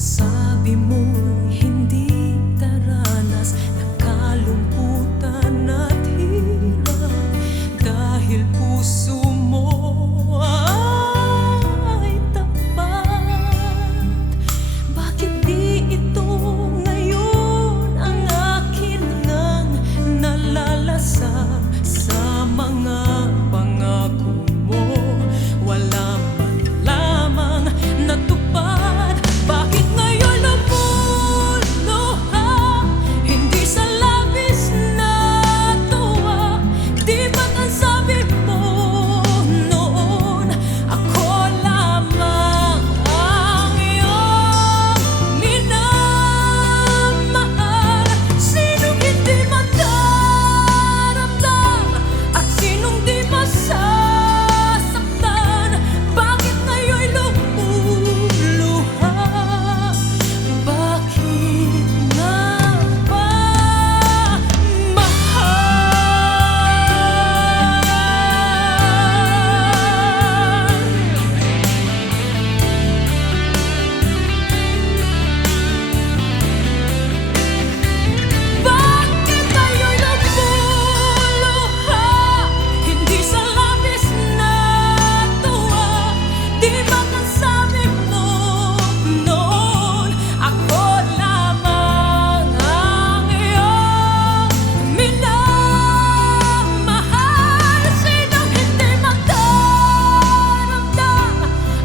Sabi mo'y hindi daranas ng kalungkutan at hirap, dahil puso mo ay tapat. Bakit di ito ngayon ang akin ngang nalalasap? Sa mga pangako mo wala man lamang natupad. Bakit ngayon lumuluha, hindi sa labis na tuwa? Di ba't ang sabi mo noon, ako lamang ang iyong minamahal? Sinong hindi madaramdam at sinong di masasaktan? Bakit ngayon lumuluha? Bakit nga ba, bakit ngayon lumuluha? Hindi sa labis na tuwa. Di ba't ang sabi mo noon, ako lamang ang iyong minamahal? Sinong hindi magdaramdam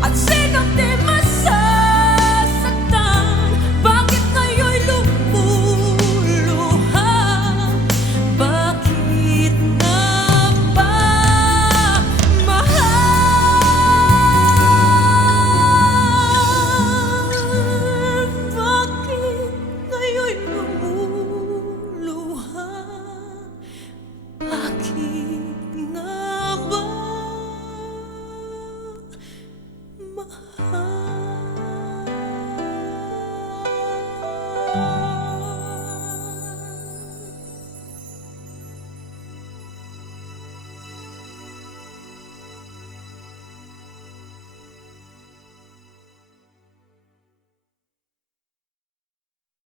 at sinong di masasaktan? Bakit ngayon lumuluha? Bakit nga ba, mahal? Bakit ngayon lumuluha? Bakit nga ba, mahal?